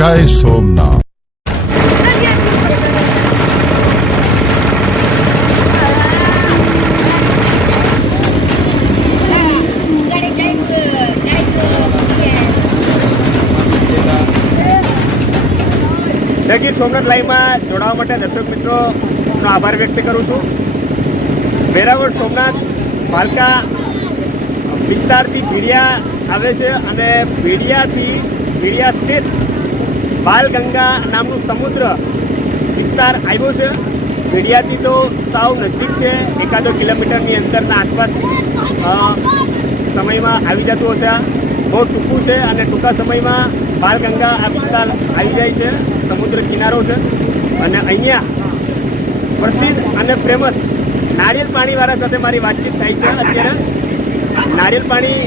જય સોમનાથ જય ગીર સોમનાથ લાઈવમાં જોડાવા માટે દર્શક મિત્રોનો આભાર વ્યક્ત કરું છું. વેરાવળ સોમનાથ પાલકા વિસ્તારથી ભીડિયા આવે છે અને ભીડિયાથી, ભીડિયા સ્થિત બાલગંગા નામનું સમુદ્ર વિસ્તાર આવ્યો છે. મીડિયાથી તો સાવ નજીક છે. એકાદો કિલોમીટરની અંતરના આસપાસ સમયમાં આવી જતું હશે. બહુ ટૂંકું છે અને ટૂંકા સમયમાં બાલગંગા આ વિસ્તાર આવી જાય છે. સમુદ્ર કિનારો છે. અને અહીંયા પ્રસિદ્ધ અને ફેમસ નારિયેલ પાણીવાળા સાથે મારી વાતચીત થાય છે અત્યારે. નારિયેલ પાણી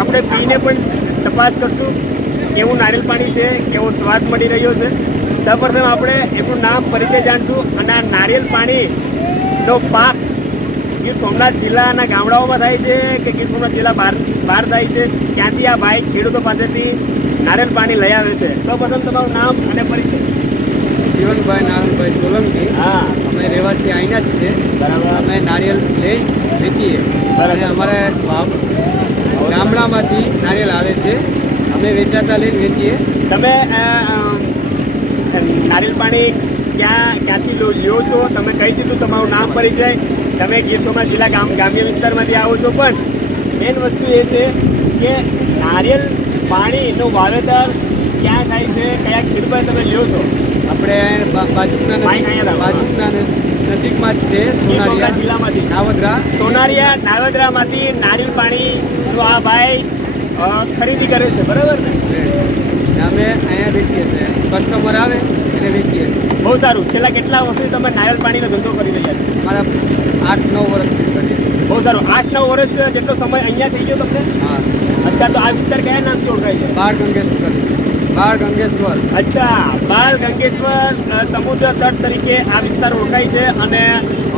આપણે પીને પણ તપાસ કરશું. કેવું નારિયેલ પાણી છે કેવો સ્વાદ મળી રહ્યો છે. સૌપ્રથમ આપણે એમનું નામ પરિચય જાણશું અને આ નારિયેલ પાણીનો પાક ગીર સોમનાથ જિલ્લાના ગામડાઓમાં થાય છે કે ગીર સોમનાથ જિલ્લા બહાર બહાર થાય છે ત્યાંથી આ ભાઈ ખેડૂતો પાસેથી નારિયેલ પાણી લઈ આવે છે. સૌપ્રથમ તમારું નામ અને પરિચય. જીવનભાઈ નારાયણભાઈ સોલંકી. હા. અમે રહેવાસી અહીંના જ છે બરાબર. અમે નારિયેલ લઈ વેચીએ. અને અમારે ગામડામાંથી નારિયેલ આવે છે. અમે વેચાતા લઈને વેચીએ. તમે નારિયેલ પાણી ક્યાં ક્યાંથી લો- લ્યો છો? તમે કહી દીધું તમારું નામ પરિચય તમે ગીર સોમનાથ જિલ્લા ગામ ગ્રામ્ય વિસ્તારમાંથી આવો છો. પણ મેન વસ્તુ એ છે કે નારિયેલ પાણીનું વાવેતર ક્યાં થાય છે? કયા ખેડૂતભાઈ તમે લ્યો છો? આપણે બાજુના. બાજુના નજીકમાં જ છે સોનારિયા જિલ્લામાંથી. નાવદરા. સોનારિયા નાવદરામાંથી નારિયેલ પાણીનું આ ભાઈ ખરીદી કરે છે બરાબર ને? અમે અહીંયા વેચીએ છીએ. કસ્ટમર આવે એને વેચીએ બહુ સારું. છેલ્લા કેટલા વર્ષથી તમે નારિયેલ પાણીનો ધંધો કરી રહ્યા છો? મારા આઠ નવ વર્ષથી કરીએ બહુ સારું. આઠ નવ વર્ષ જેટલો સમય અહીંયા થઈ ગયો તમને? હા. અચ્છા તો આ વિસ્તાર કયા નામથી ઓળખાય છે? બાળ ગંગેશ્વર. બાળ ગંગેશ્વર. અચ્છા બાળ ગંગેશ્વર સમુદ્ર તટ તરીકે આ વિસ્તાર ઓળખાય છે અને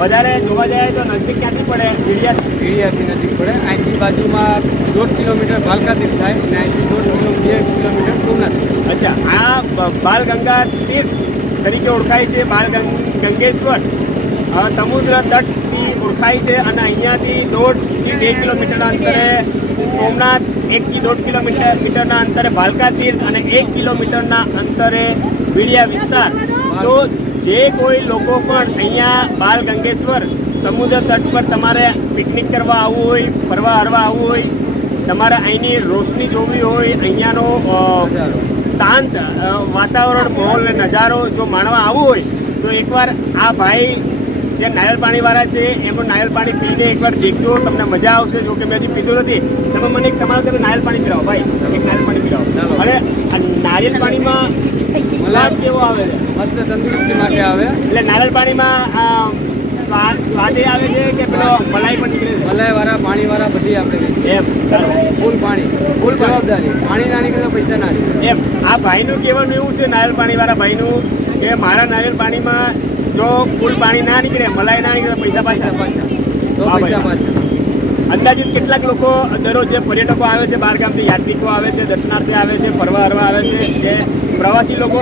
વધારે જોવા જાય તો નજીક ક્યાંથી પડે? ભીડિયા ભીડિયાથી નજીક પડે. અહીંથી બાજુમાં દોઢ કિલોમીટર ભાલકાથી થાય અને અહીંથી દોઢ કિલો બે કિલોમીટર સોમનાથ. અચ્છા આ બાલગંગા તીર્થ તરીકે ઓળખાય છે બાલ ગંગેશ્વર. અ, સમુદ્ર તટથી ઓળખાય છે અને અહીંયાથી દોઢથી બે કિલોમીટરના અંતરે સોમનાથ એકથી દોઢ કિલોમીટર મીટરના અંતરે ભાલકા તીર્થ અને એક કિલોમીટરના અંતરે ભીડિયા વિસ્તાર. તો જે કોઈ લોકો પણ અહીંયા બાલ ગંગેશ્વર સમુદ્ર તટ પર તમારે પિકનિક કરવા આવવું હોય ફરવા હરવા આવવું હોય તમારે અહીંની રોશની જોવી હોય અહીંયાનો શાંત વાતાવરણ માહોલ અને નજારો જો માણવા આવવું હોય તો એકવાર આ ભાઈ જે નાયલ પાણીવાળા છે એમનું નાયલ પાણી પીને એકવાર દેખજો તમને મજા આવશે. જો કે મેં હજી પીધું નથી. તમે મને એક તમારો તમે નાયલ પાણી પીરાવો ભાઈ. એક નાયલ પાણી પીરાવો. અને નારિયેલ પાણીમાં ગુલાબ કેવો આવે છે? મસ્ત તંદુરસ્તી માટે આવે. એટલે નારિયેલ પાણીમાં સ્વાદે આવે છે કે પેલો મલાઈ પણ નીકળે પાણીવાળા બધી આપણે એમ. ફૂલ પાણી. ફૂલ જવાબદારી. પાણી ના નીકળે તો પૈસા ના નીકળે એમ. આ ભાઈનું કહેવાનું એવું છે નારિયેલ પાણીવાળા ભાઈનું કે મારા નારિયેલ પાણીમાં જો ફૂલ પાણી ના નીકળે મલાઈ ના નીકળે તો પૈસા પાછા પાછા. તો પૈસા પાછા. અંદાજિત કેટલાક લોકો દરરોજ જે પર્યટકો આવે છે બહાર ગામથી યાત્રિકો આવે છે દર્શનાર્થી આવે છે ફરવા હરવા આવે છે જે પ્રવાસી લોકો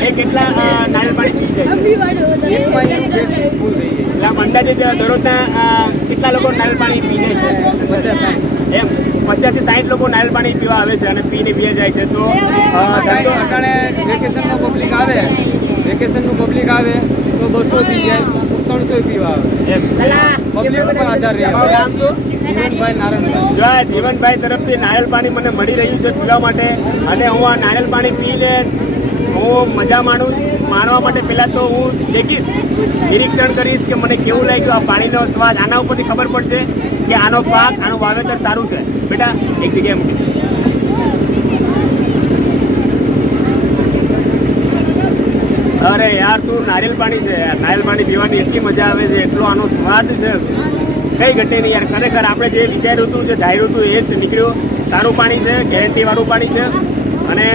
એ કેટલા અ, પાણી પી જાય છે? આમ અંદાજિત દરરોજના કેટલા લોકો નારિયેલ પાણી પી જાય છે? એમ. પચાસથી સાઠ લોકો નાયલ પાણી પીવા આવે છે અને પીને પીએ જાય છે. તો વેકેશનનું પબ્લિક આવે. વેકેશનનું પબ્લિક આવે. તો બસો થી જાય ત્રણસો પીવા આવે જીવનભાઈ તરફથી નારિયેલ પાણી મને મળી રહ્યું છે પીવા માટે. અને હું આ નારિયેલ પાણી પીને હું મજા માણું માણવા માટે પહેલાં તો હું દેખીશ નિરીક્ષણ કરીશ કે મને કેવું લાગ્યું આ પાણીનો સ્વાદ. આના ઉપરથી ખબર પડશે કે આનો પાક આનું વાવેતર સારું છે. બેટા એક જગ્યાએ મૂકી અરે યાર શું નારિયેલ પાણી છે યાર? નારિયેલ પાણી પીવાની એટલી મજા આવે છે એટલો આનો સ્વાદ છે. કઈ ઘટે નહીં યાર. ખરેખર આપણે જે વિચાર્યું હતું જે ધાર્યું હતું એ જ નીકળ્યું. સારું પાણી છે ગેરંટી વાળું પાણી છે. અને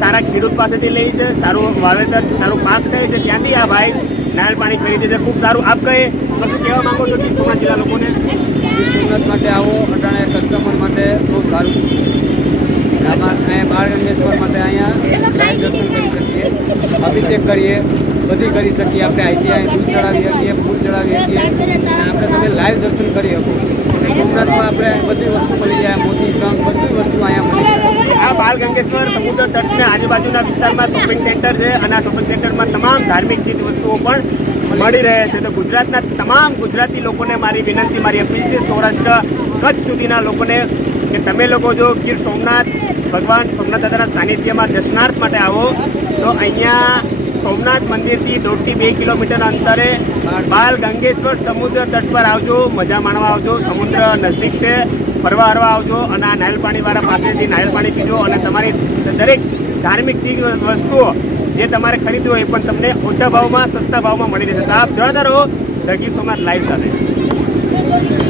સારા ખેડૂત પાસેથી લઈ છે સારું વાવેતર સારું પાક થાય છે. ત્યાંથી આ ભાઈ નારિયેલ પાણી ખરીદે છે. ખૂબ સારું. આપ કઈ કશું કહેવા માંગો છો ગીર સોમનાથ જિલ્લા લોકોને? સુરત સોમનાથ માટે આવો અટાણે કસ્ટમર માટે બહુ સારું. આમાં અહીંયા બાળગંગેશ્વર માટે અહીંયા લાઈવ દર્શન કરી શકીએ અભિષેક કરીએ, બધી કરી શકીએ. આપણે અહીંથી અહીં દૂધ ચડાવી શકીએ, ફૂલ ચડાવી શકીએ. આપણે તમે લાઈવ દર્શન કરી શકો. સોમનાથમાં આપણે બધી વસ્તુ મળી જાય, મોતી, શંખ, બધી વસ્તુ અહીંયા મળી જાય. આ બાલ ગંગેશ્વર સમુદ્ર તટના આજુબાજુના વિસ્તારમાં શોપિંગ સેન્ટર છે અને આ શોપિંગ સેન્ટરમાં તમામ ધાર્મિક ચીજ વસ્તુઓ પણ મળી રહે છે. તો ગુજરાતના તમામ ગુજરાતી લોકોને મારી વિનંતી, મારી અપીલ છે સૌરાષ્ટ્ર કચ્છ સુધીના લોકોને કે તમે લોકો જો ગીર સોમનાથ, ભગવાન સોમનાથ દાદાના સાનિધ્યમાં દર્શનાર્થ માટે આવો તો અહીંયા સોમનાથ મંદિરથી દોઢથી બે કિલોમીટરના અંતરે બાલ ગંગેશ્વર સમુદ્ર તટ પર આવજો, મજા માણવા આવજો, સમુદ્ર નજીક છે, ફરવા હરવા આવજો અને આ નાયલ પાણીવાળા પાસેથી નાયલ પાણી પીજો અને તમારી દરેક ધાર્મિક ચીજ વસ્તુઓ જે તમારે ખરીદવી હોય એ પણ તમને ઓછા ભાવમાં, સસ્તા ભાવમાં મળી રહેશે. તો આપ જોડાતા રહો. ધ સોમનાથ લાઈવ સાથે.